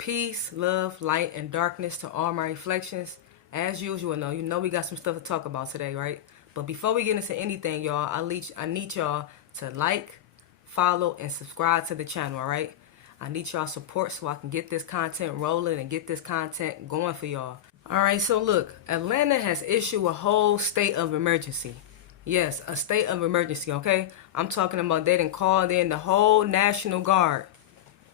Peace, love, light, and darkness to all my reflections. As usual, you know we got some stuff to talk about today, right? But before we get into anything, y'all, I need y'all to like, follow, and subscribe to the channel, all right? I need y'all support so I can get this content rolling and get this content going for y'all. All right, so look, Atlanta has issued a whole state of emergency. Yes, a state of emergency, okay? I'm talking about they done called in the whole National Guard.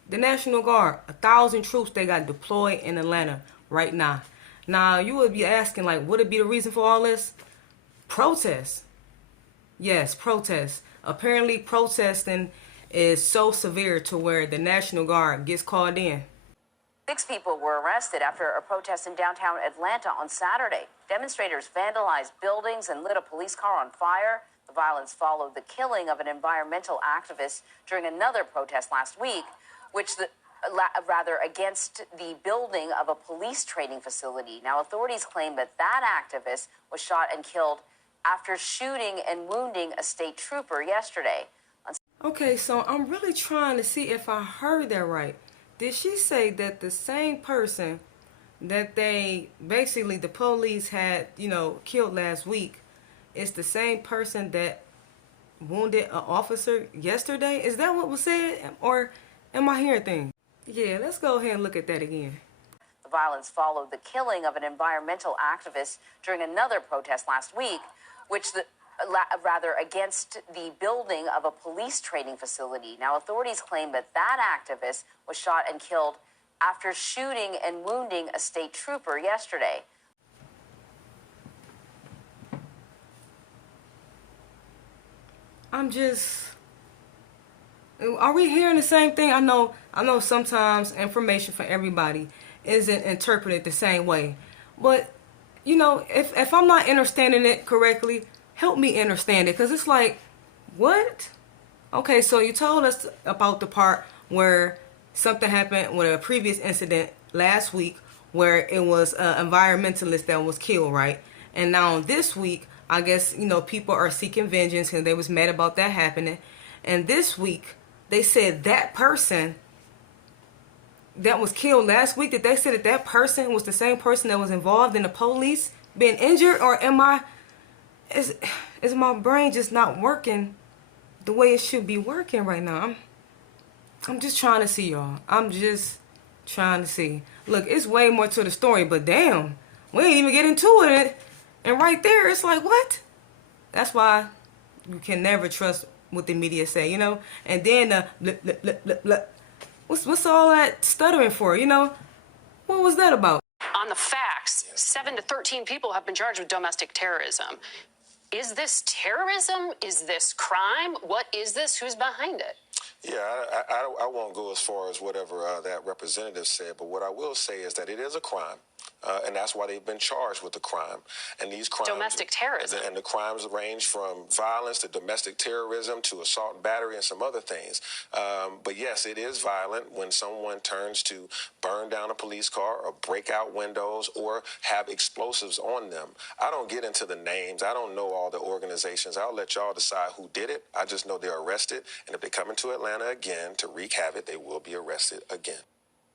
The National Guard, 1,000 troops they got deployed in Atlanta right now. Now, you would be asking, like, would it be the reason for all this? Protests. Yes, protests. Apparently, protesting is so severe to where the National Guard gets called in. 6 people were arrested after a protest in downtown Atlanta on Saturday. Demonstrators vandalized buildings and lit a police car on fire. The violence followed the killing of an environmental activist during another protest last week, against the building of a police training facility. Now, authorities claim that activist was shot and killed after shooting and wounding a state trooper yesterday. Okay, so I'm really trying to see if I heard that right. Did she say that the same person that the police had, killed last week is the same person that wounded an officer yesterday? Is that what was said? Or am I hearing things? Yeah, let's go ahead and look at that again. The violence followed the killing of an environmental activist during another protest last week, against the building of a police training facility. Now, authorities claim that activist was shot and killed after shooting and wounding a state trooper yesterday. Are we hearing the same thing? I know sometimes information for everybody isn't interpreted the same way. But, if I'm not understanding it correctly, help me understand it. Because it's like, what? Okay, so you told us about the part where something happened with a previous incident last week where it was an environmentalist that was killed, right? And now this week, I guess, people are seeking vengeance and they was mad about that happening. And this week, they said that person that was killed last week, that they said that person was the same person that was involved in the police being injured? Or is my brain just not working the way it should be working right now? I'm just trying to see, y'all. I'm just trying to see. Look, it's way more to the story, but damn, we ain't even get into it. And right there, it's like, what? That's why you can never trust what the media say, And then what's all that stuttering for, What was that about? On the facts, 7 to 13 people have been charged with domestic terrorism. Is this terrorism? Is this crime? What is this? Who's behind it? Yeah, I won't go as far as whatever that representative said, but what I will say is that it is a crime. And that's why they've been charged with the crime. And these crimes... Domestic terrorism. And the crimes range from violence to domestic terrorism to assault and battery and some other things. But yes, it is violent when someone turns to burn down a police car or break out windows or have explosives on them. I don't get into the names. I don't know all the organizations. I'll let y'all decide who did it. I just know they're arrested. And if they come into Atlanta again to wreak havoc, they will be arrested again.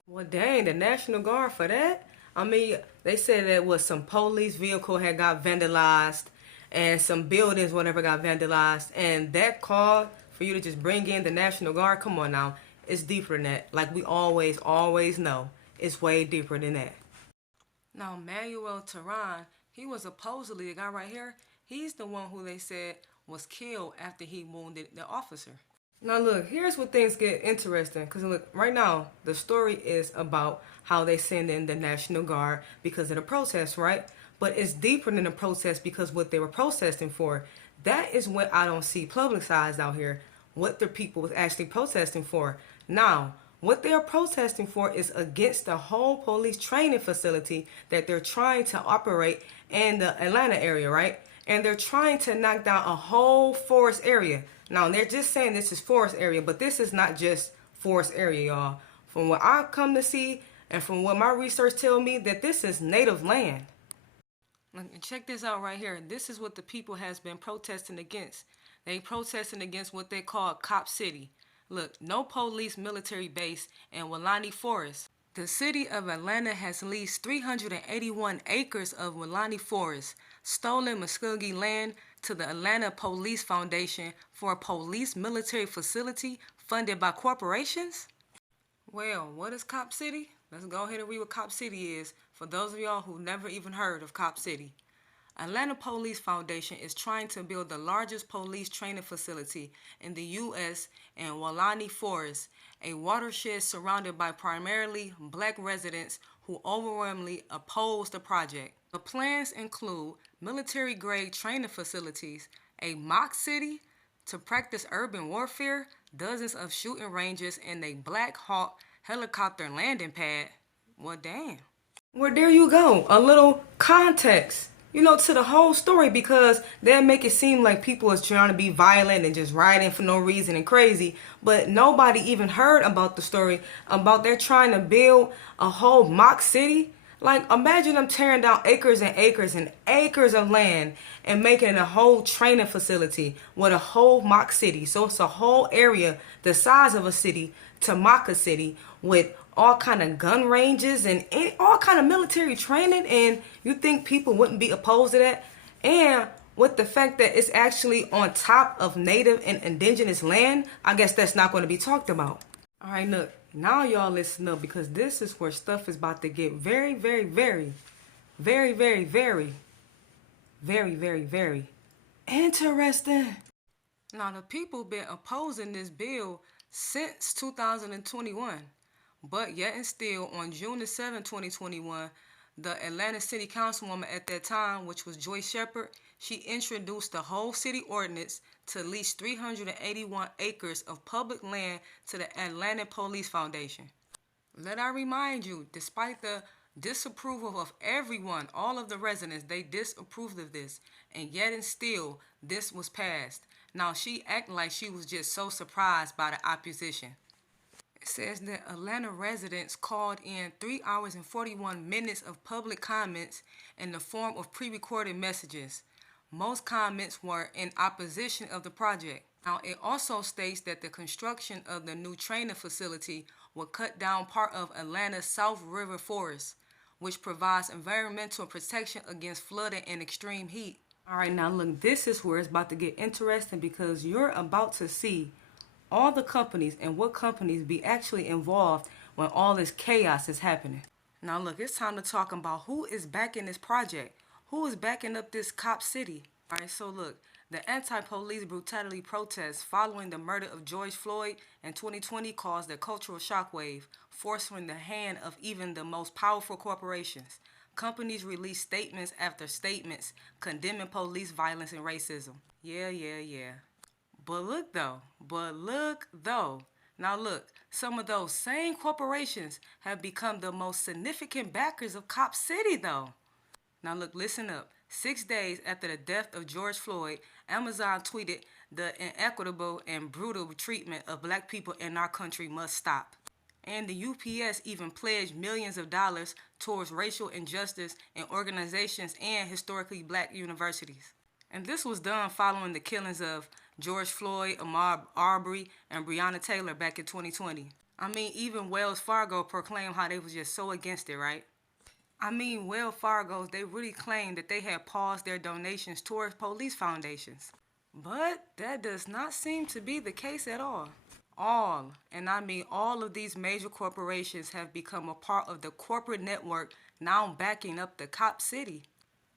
Well, dang, the National Guard for that? I mean, they said that was some police vehicle had got vandalized and some buildings, whatever, got vandalized. And that call for you to just bring in the National Guard, come on now, it's deeper than that. Like we always know, it's way deeper than that. Now, Manuel Tehran, he was supposedly, the guy right here, he's the one who they said was killed after he wounded the officer. Now look, here's where things get interesting. Because look, right now, the story is about how they send in the National Guard because of the protest, right? But it's deeper than the protest because what they were protesting for. That is what I don't see publicized out here. What the people was actually protesting for. Now, what they are protesting for is against the whole police training facility that they're trying to operate in the Atlanta area, right? And they're trying to knock down a whole forest area. Now, they're just saying this is forest area, but this is not just forest area, y'all. From what I come to see and from what my research tells me, that this is native land. And check this out right here. This is what the people has been protesting against. They protesting against what they call Cop City. Look, no police military base in Weelaunee Forest. The city of Atlanta has leased 381 acres of Weelaunee Forest, stolen Muskogee land, to the Atlanta Police Foundation for a police military facility funded by corporations? Well, what is Cop City? Let's go ahead and read what Cop City is for those of y'all who never even heard of Cop City. Atlanta Police Foundation is trying to build the largest police training facility in the U.S. in Weelaunee Forest, a watershed surrounded by primarily black residents who overwhelmingly oppose the project. The plans include military-grade training facilities, a mock city to practice urban warfare, dozens of shooting ranges, and a Black Hawk helicopter landing pad. Well, damn. Well, there you go. A little context, to the whole story, because they make it seem like people is trying to be violent and just rioting for no reason and crazy, but nobody even heard about the story about they're trying to build a whole mock city. Like, imagine them tearing down acres and acres and acres of land and making a whole training facility with a whole mock city. So it's a whole area the size of a city to mock a city with all kind of gun ranges and all kind of military training. And you think people wouldn't be opposed to that? And with the fact that it's actually on top of native and indigenous land, I guess that's not going to be talked about. All right, look. Now y'all listen up, because this is where stuff is about to get very, very, very, very, very, very, very, very, very interesting. Now, the people been opposing this bill since 2021, but yet and still on June 7, 2021, the Atlanta City Councilwoman at that time, which was Joyce Shepard, she introduced the whole city ordinance to lease 381 acres of public land to the Atlanta Police Foundation. Let I remind you, despite the disapproval of everyone, all of the residents, they disapproved of this, and yet and still, this was passed. Now, she acted like she was just so surprised by the opposition. It says that Atlanta residents called in 3 hours and 41 minutes of public comments in the form of pre-recorded messages. Most comments were in opposition of the project. Now, it also states that the construction of the new training facility will cut down part of Atlanta's South River Forest, which provides environmental protection against flooding and extreme heat. All right, now look, this is where it's about to get interesting, because you're about to see all the companies and what companies be actually involved when all this chaos is happening. Now look, it's time to talk about who is backing this project. Who is backing up this Cop City? All right, so look, the anti-police brutality protests following the murder of George Floyd in 2020 caused a cultural shockwave, forcing the hand of even the most powerful corporations. Companies released statements after statements condemning police violence and racism. Yeah. But look though. Now look, some of those same corporations have become the most significant backers of Cop City though. Now look, listen up. 6 days after the death of George Floyd, Amazon tweeted, "The inequitable and brutal treatment of black people in our country must stop." And the UPS even pledged millions of dollars towards racial injustice in organizations and historically black universities. And this was done following the killings of George Floyd, Ahmaud Arbery, and Breonna Taylor back in 2020. I mean, even Wells Fargo proclaimed how they was just so against it, right? I mean, Wells Fargo, they really claimed that they had paused their donations towards police foundations. But that does not seem to be the case at all. All of these major corporations have become a part of the corporate network now backing up the Cop City.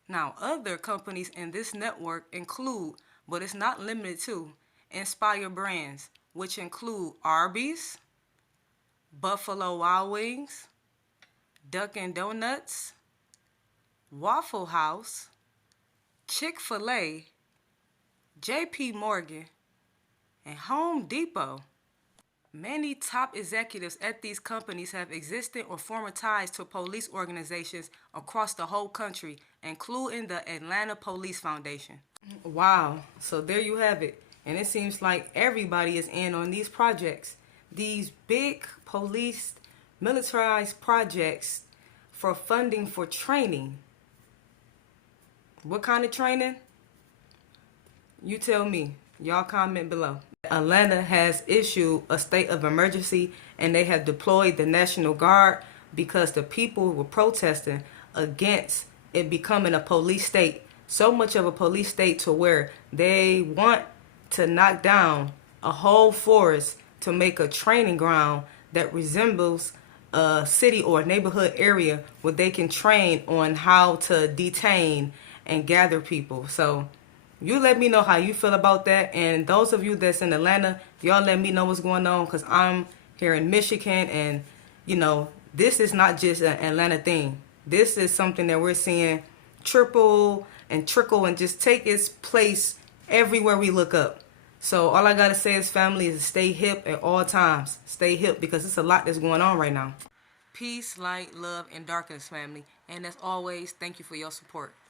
Now, other companies in this network include, but it's not limited to, Inspire Brands, which include Arby's, Buffalo Wild Wings, Dunkin' Donuts, Waffle House, Chick-fil-A, J.P. Morgan, and Home Depot. Many top executives at these companies have existed or former ties to police organizations across the whole country, including the Atlanta Police Foundation. Wow, so there you have it. And it seems like everybody is in on these projects. These big police militarized projects for funding for training. What kind of training? You tell me. Y'all comment below. Atlanta has issued a state of emergency and they have deployed the National Guard, because the people were protesting against it becoming a police state. So much of a police state to where they want to knock down a whole forest to make a training ground that resembles a city or a neighborhood area where they can train on how to detain and gather people. So you let me know how you feel about that. And those of you that's in Atlanta, y'all let me know what's going on, because I'm here in Michigan. And, you know, this is not just an Atlanta thing. This is something that we're seeing triple and trickle and just take its place everywhere we look up. So all I got to say is, family, is stay hip at all times. Stay hip, because it's a lot that's going on right now. Peace, light, love, and darkness, family. And as always, thank you for your support.